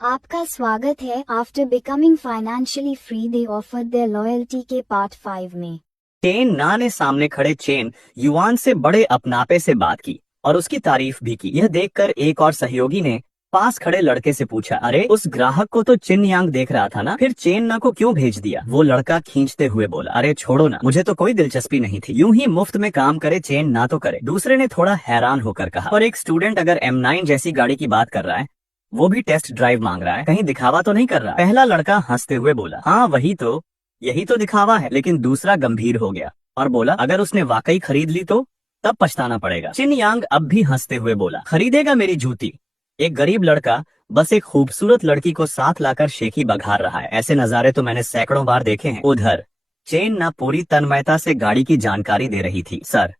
आपका स्वागत है। After becoming financially free they offered their loyalty के पार्ट 5 में चेन ना ने सामने खड़े चेन युआन से बड़े अपनापे से बात की और उसकी तारीफ भी की। यह देखकर एक और सहयोगी ने पास खड़े लड़के से पूछा, अरे उस ग्राहक को तो चिन यांग देख रहा था ना, फिर चेन ना को क्यों भेज दिया? वो लड़का खींचते हुए बोला, अरे छोड़ो ना, मुझे तो कोई दिलचस्पी नहीं थी। यूं ही मुफ्त में काम करे चेन ना तो करे। दूसरे ने थोड़ा हैरान होकर कहा, और एक स्टूडेंट अगर M9 जैसी गाड़ी की बात कर रहा है, वो भी टेस्ट ड्राइव मांग रहा है, कहीं दिखावा तो नहीं कर रहा? पहला लड़का हंसते हुए बोला, हाँ वही तो, यही तो दिखावा है। लेकिन दूसरा गंभीर हो गया और बोला, अगर उसने वाकई खरीद ली तो तब पछताना पड़ेगा। चिन यांग अब भी हंसते हुए बोला, खरीदेगा मेरी जूती? एक गरीब लड़का बस एक खूबसूरत लड़की को साथ लाकर शेखी बघार रहा है। ऐसे नजारे तो मैंने सैकड़ों बार देखे हैं। उधर चेन ना पूरी तन्मयता से गाड़ी की जानकारी दे रही थी। सर,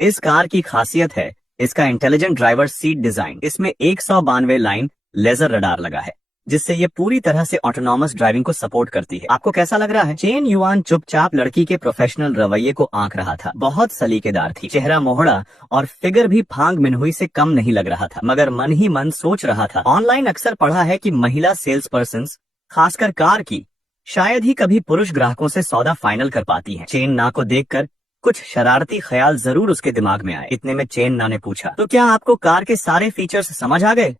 इस कार की खासियत है इसका इंटेलिजेंट ड्राइवर सीट डिजाइन। इसमें 192 लाइन लेजर रडार लगा है, जिससे ये पूरी तरह से ऑटोनॉमस ड्राइविंग को सपोर्ट करती है। आपको कैसा लग रहा है? चेन युआन चुपचाप लड़की के प्रोफेशनल रवैये को आंक रहा था। बहुत सलीकेदार थी, चेहरा मोहड़ा और फिगर भी फांग मिनहुई से कम नहीं लग रहा था। मगर मन ही मन सोच रहा था, ऑनलाइन अक्सर पढ़ा है कि महिला सेल्स पर्सन, खासकर कार की, शायद ही कभी पुरुष ग्राहकों से सौदा फाइनल कर पाती है। चेन ना को देखकर कुछ शरारती ख्याल जरूर उसके दिमाग में आए। इतने में चेन ना ने पूछा, तो क्या आपको कार के सारे फीचर्स समझ आ गए?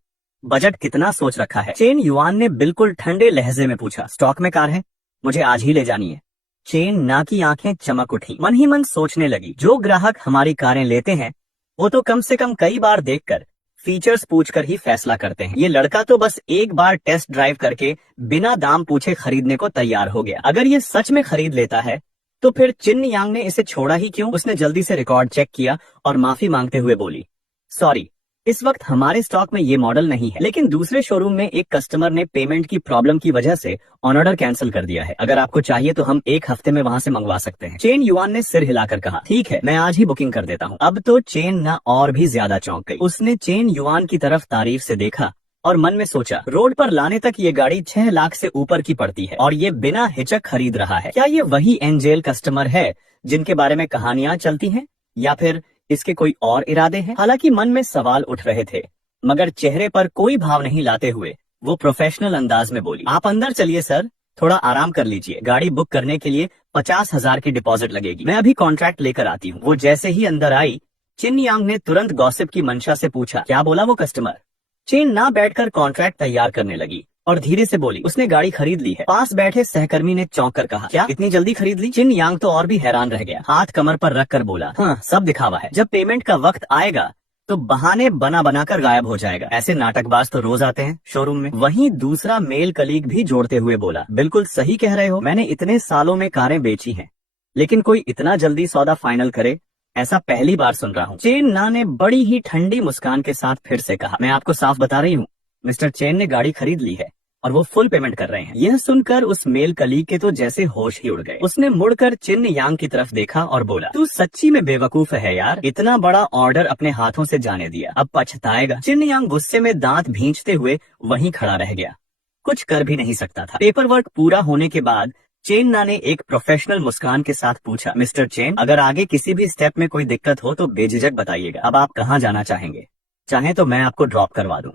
बजट कितना सोच रखा है? चेन युआन ने बिल्कुल ठंडे लहजे में पूछा, स्टॉक में कार है, मुझे आज ही ले जानी है। चेन ना की आंखें चमक उठी। मन ही मन सोचने लगी, जो ग्राहक हमारी कारें लेते हैं वो तो कम से कम कई बार देखकर, फीचर्स पूछकर ही फैसला करते हैं। ये लड़का तो बस एक बार टेस्ट ड्राइव करके बिना दाम पूछे खरीदने को तैयार हो गया। अगर ये सच में खरीद लेता है तो फिर चिन यांग ने इसे छोड़ा ही क्यों? उसने जल्दी से रिकॉर्ड चेक किया और माफी मांगते हुए बोली, सॉरी, इस वक्त हमारे स्टॉक में ये मॉडल नहीं है। लेकिन दूसरे शोरूम में एक कस्टमर ने पेमेंट की प्रॉब्लम की वजह से ऑन ऑर्डर कैंसिल कर दिया है। अगर आपको चाहिए तो हम एक हफ्ते में वहां से मंगवा सकते हैं। चेन युआन ने सिर हिलाकर कहा, ठीक है, मैं आज ही बुकिंग कर देता हूँ। अब तो चेन ना और भी ज्यादा चौंक गई। उसने चेन युआन की तरफ तारीफ से देखा और मन में सोचा, रोड पर लाने तक ये गाड़ी 6 लाख से ऊपर की पड़ती है और ये बिना हिचक खरीद रहा है। क्या ये वही एंजेल कस्टमर है जिनके बारे में कहानियां चलती हैं, या फिर इसके कोई और इरादे हैं? हालांकि मन में सवाल उठ रहे थे, मगर चेहरे पर कोई भाव नहीं लाते हुए वो प्रोफेशनल अंदाज में बोली, आप अंदर चलिए सर, थोड़ा आराम कर लीजिए। गाड़ी बुक करने के लिए 50,000 की डिपॉजिट लगेगी, मैं अभी कॉन्ट्रैक्ट लेकर आती हूँ। वो जैसे ही अंदर आई, चिन यांग ने तुरंत गॉसिप की मंशा से पूछा, क्या बोला वो कस्टमर? चेन ना बैठकर कॉन्ट्रैक्ट तैयार करने लगी और धीरे से बोली, उसने गाड़ी खरीद ली है। पास बैठे सहकर्मी ने चौंक कर कहा, क्या इतनी जल्दी खरीद ली? चिन यांग तो और भी हैरान रह गया, हाथ कमर पर रख कर बोला, हाँ सब दिखावा है, जब पेमेंट का वक्त आएगा तो बहाने बना बनाकर गायब हो जाएगा। ऐसे नाटकबाज तो रोज आते हैं शोरूम में। वहीं दूसरा मेल कलीग भी जोड़ते हुए बोला, बिल्कुल सही कह रहे हो, मैंने इतने सालों में कारें बेची हैं, लेकिन कोई इतना जल्दी सौदा फाइनल करे ऐसा पहली बार सुन रहा हूँ। चेन ना ने बड़ी ही ठंडी मुस्कान के साथ फिर से कहा, मैं आपको साफ बता रही हूँ, मिस्टर चेन ने गाड़ी खरीद ली है और वो फुल पेमेंट कर रहे हैं। यह सुनकर उस मेल कलीग के तो जैसे होश ही उड़ गए। उसने मुड़कर चिन यांग की तरफ देखा और बोला, तू सच्ची में बेवकूफ है यार, इतना बड़ा ऑर्डर अपने हाथों से जाने दिया, अब पछताएगा। चिन यांग गुस्से में दांत भींचते हुए वहीं खड़ा रह गया, कुछ कर भी नहीं सकता था। पेपर वर्क पूरा होने के बाद चेन ना ने एक प्रोफेशनल मुस्कान के साथ पूछा, मिस्टर चेन, अगर आगे किसी भी स्टेप में कोई दिक्कत हो तो बेझिझक बताइएगा। अब आप कहाँ जाना चाहेंगे? चाहे तो मैं आपको ड्रॉप करवा दूं।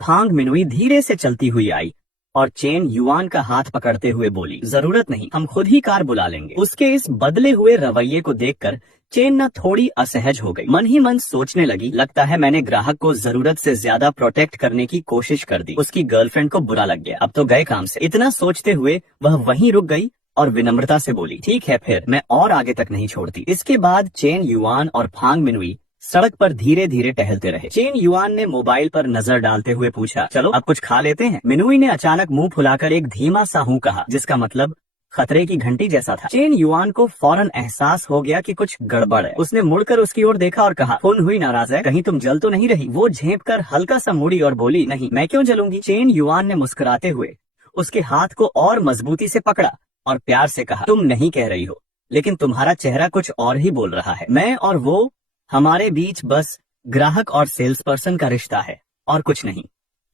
फांग मिनहुई धीरे से चलती हुई आई और चेन युआन का हाथ पकड़ते हुए बोली, जरूरत नहीं, हम खुद ही कार बुला लेंगे। उसके इस बदले हुए रवैये को देखकर चेन ना थोड़ी असहज हो गई। मन ही मन सोचने लगी, लगता है मैंने ग्राहक को जरूरत से ज्यादा प्रोटेक्ट करने की कोशिश कर दी, उसकी गर्लफ्रेंड को बुरा लग गया, अब तो गए काम से। इतना सोचते हुए वह वहीं रुक गई और विनम्रता से बोली, ठीक है फिर, मैं और आगे तक नहीं छोड़ती। इसके बाद चेन युआन और फांग मिनहुई सड़क पर धीरे धीरे टहलते रहे। चेन युआन ने मोबाइल पर नजर डालते हुए पूछा, चलो अब कुछ खा लेते हैं। मिनहुई ने अचानक मुंह फुलाकर एक धीमा सा हूं कहा, जिसका मतलब खतरे की घंटी जैसा था। चेन युआन को फौरन एहसास हो गया कि कुछ गड़बड़ है। उसने मुड़कर उसकी ओर देखा और कहा, फुन हुई नाराज है, कहीं तुम जल तो नहीं रही? वो झेप कर हल्का सा मुड़ी और बोली, नहीं, मैं क्यों जलूंगी। चेन युआन ने मुस्कुराते हुए उसके हाथ को और मजबूती से पकड़ा और प्यार से कहा, तुम नहीं कह रही हो, लेकिन तुम्हारा चेहरा कुछ और ही बोल रहा है। मैं और वो, हमारे बीच बस ग्राहक और सेल्स पर्सन का रिश्ता है और कुछ नहीं।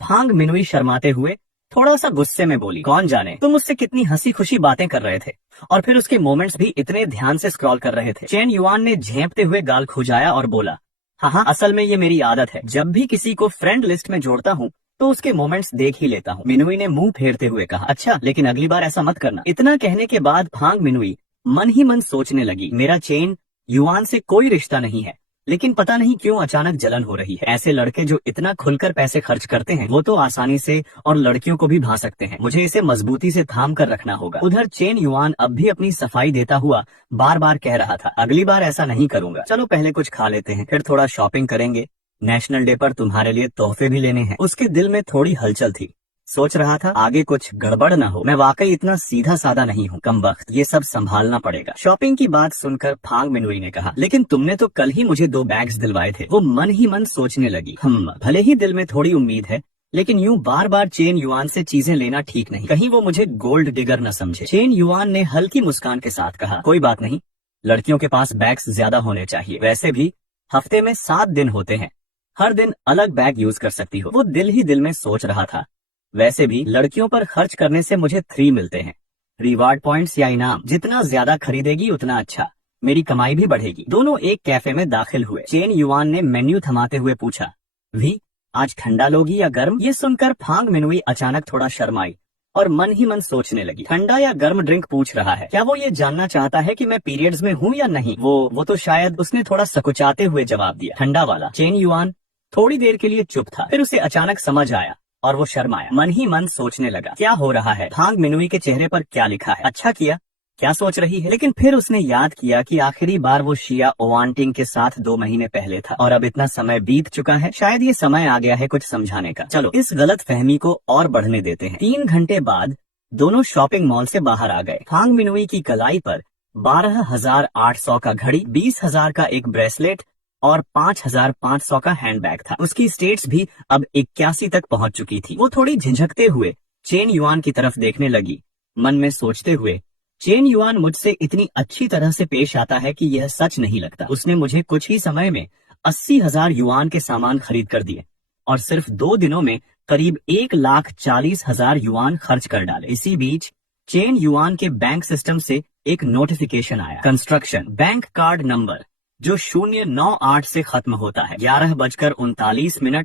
फांग मिनहुई शर्माते हुए थोड़ा सा गुस्से में बोली, कौन जाने तुम मुझसे कितनी हंसी खुशी बातें कर रहे थे और फिर उसके मोमेंट्स भी इतने ध्यान से स्क्रॉल कर रहे थे। चेन युआन ने झेंपते हुए गाल खुजाया और बोला, हाँ, असल में ये मेरी आदत है, जब भी किसी को फ्रेंड लिस्ट में जोड़ता हूँ तो उसके मोमेंट्स देख ही लेता हूँ। मिनुई ने मुंह फेरते हुए कहा, अच्छा, लेकिन अगली बार ऐसा मत करना। इतना कहने के बाद फांग मिनुई मन ही मन सोचने लगी, मेरा चेन युआन से कोई रिश्ता नहीं है, लेकिन पता नहीं क्यों अचानक जलन हो रही है। ऐसे लड़के जो इतना खुलकर पैसे खर्च करते हैं वो तो आसानी से और लड़कियों को भी भा सकते हैं। मुझे इसे मजबूती से थाम कर रखना होगा। उधर चेन युआन अब भी अपनी सफाई देता हुआ बार बार कह रहा था, अगली बार ऐसा नहीं करूंगा। चलो पहले कुछ खा लेते हैं, फिर थोड़ा शॉपिंग करेंगे। नेशनल डे पर तुम्हारे लिए तोहफे भी लेने हैं। उसके दिल में थोड़ी हलचल थी। सोच रहा था आगे कुछ गड़बड़ ना हो। मैं वाकई इतना सीधा साधा नहीं हूँ, कमबख्त, ये सब संभालना पड़ेगा। शॉपिंग की बात सुनकर फांग मिनुई ने कहा, लेकिन तुमने तो कल ही मुझे 2 बैग्स दिलवाए थे। वो मन ही मन सोचने लगी, भले ही दिल में थोड़ी उम्मीद है, लेकिन यूं बार बार चेन युआन से चीजें लेना ठीक नहीं, कहीं वो मुझे गोल्ड डिगर न समझे। चेन युआन ने हल्की मुस्कान के साथ कहा, कोई बात नहीं, लड़कियों के पास बैग्स ज्यादा होने चाहिए। वैसे भी हफ्ते में 7 दिन होते हैं, हर दिन अलग बैग यूज कर सकती हो। वो दिल ही दिल में सोच रहा था, वैसे भी लड़कियों पर खर्च करने से मुझे 3 मिलते हैं, रिवार्ड पॉइंट्स या इनाम। जितना ज्यादा खरीदेगी उतना अच्छा, मेरी कमाई भी बढ़ेगी। दोनों एक कैफे में दाखिल हुए। चेन युआन ने मेन्यू थमाते हुए पूछा, वी, आज ठंडा लोगी या गर्म? ये सुनकर फांग मिनुई अचानक थोड़ा शर्माई और मन ही मन सोचने लगी, ठंडा या गर्म ड्रिंक पूछ रहा है, क्या वो ये जानना चाहता है कि मैं पीरियड्स में हूँ या नहीं? वो तो शायद। उसने थोड़ा सकुचाते हुए जवाब दिया, ठंडा वाला। चेन युआन थोड़ी देर के लिए चुप था, फिर उसे अचानक समझ आया और वो शर्माया। मन ही मन सोचने लगा, क्या हो रहा है? फांग मिनुई के चेहरे पर क्या लिखा है? अच्छा किया, क्या सोच रही है? लेकिन फिर उसने याद किया कि आखिरी बार वो शिया ओवांटिंग के साथ 2 महीने पहले था और अब इतना समय बीत चुका है। शायद ये समय आ गया है कुछ समझाने का। चलो इस गलत फहमी को और बढ़ने देते हैं। 3 घंटे बाद दोनों शॉपिंग मॉल से बाहर आ गए। फांग मिनुई की कलाई पर 12,800 का घड़ी, 20,000 का एक ब्रेसलेट और 5,500 का हैंडबैग था। उसकी स्टेट्स भी अब 81 तक पहुंच चुकी थी। वो थोड़ी झिझकते हुए चेन युआन की तरफ देखने लगी, मन में सोचते हुए, चेन युआन मुझसे इतनी अच्छी तरह से पेश आता है कि यह सच नहीं लगता। उसने मुझे कुछ ही समय में 80,000 युआन के सामान खरीद कर दिए और सिर्फ 2 दिनों में करीब 1,40,000 युआन खर्च कर डाले। इसी बीच चेन युआन के बैंक सिस्टम से एक नोटिफिकेशन आया, कंस्ट्रक्शन बैंक कार्ड नंबर जो 098 से खत्म होता है। 11:39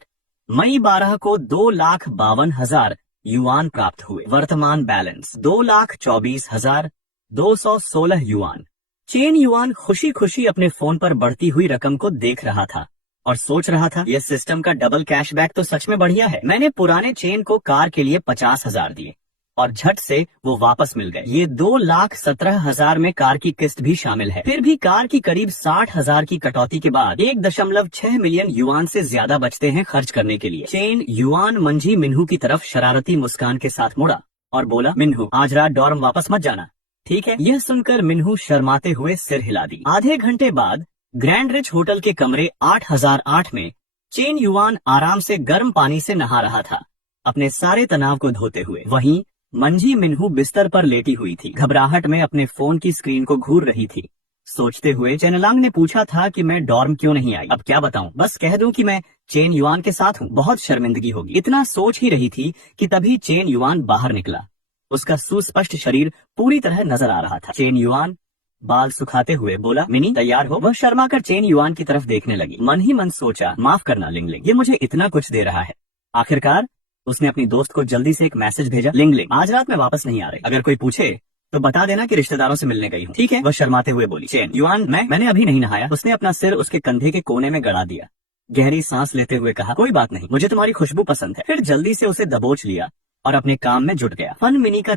मई 12 को 2,52,000 युआन प्राप्त हुए। वर्तमान बैलेंस 2,24,216 युआन। चेन युआन खुशी खुशी अपने फोन पर बढ़ती हुई रकम को देख रहा था और सोच रहा था, यह सिस्टम का डबल कैशबैक तो सच में बढ़िया है। मैंने पुराने चेन को कार के लिए 50,000 दिए और झट से वो वापस मिल गए। ये 2,17,000 में कार की किस्त भी शामिल है। फिर भी कार की करीब 60,000 की कटौती के बाद 1.6 मिलियन युआन से ज्यादा बचते हैं खर्च करने के लिए। चेन युआन मंझी मिन्हू की तरफ शरारती मुस्कान के साथ मुड़ा और बोला, मिन्हू, आज रात डॉर्म वापस मत जाना, ठीक है? यह सुनकर मिन्हू शर्माते हुए सिर हिला दी। आधे घंटे बाद ग्रैंड रिच होटल के कमरे 8008 में चेन युआन आराम से गर्म पानी से नहा रहा था, अपने सारे तनाव को धोते हुए। वहीं मंझी मिन्हू बिस्तर पर लेटी हुई थी, घबराहट में अपने फोन की स्क्रीन को घूर रही थी। सोचते हुए चेनलांग ने पूछा था कि मैं डॉर्म क्यों नहीं आई। अब क्या बताऊं, बस कह दूं कि मैं चेन युआन के साथ हूं, बहुत शर्मिंदगी होगी। इतना सोच ही रही थी कि तभी चेन युआन बाहर निकला। उसका सुस्पष्ट शरीर पूरी तरह नजर आ रहा था। चेन युआन बाल सुखाते हुए बोला, मिनी तैयार हो? वह शर्मा कर चेन युआन की तरफ देखने लगी। मन ही मन सोचा, माफ करना लिंग लिंग, ये मुझे इतना कुछ दे रहा है। आखिरकार उसने अपनी दोस्त को जल्दी से एक मैसेज भेजा, लिंग लिंग, आज रात में वापस नहीं आ रही, अगर कोई पूछे तो बता देना कि रिश्तेदारों से मिलने गई हूँ, ठीक है? वह शर्माते हुए बोली। चेन युआन, मैंने अभी नहीं नहाया। उसने अपना सिर उसके कंधे के कोने में गड़ा दिया, गहरी सांस लेते हुए कहा, कोई बात नहीं, मुझे तुम्हारी खुशबू पसंद है। फिर जल्दी से उसे दबोच लिया और अपने काम में जुट गया। फन मिनी का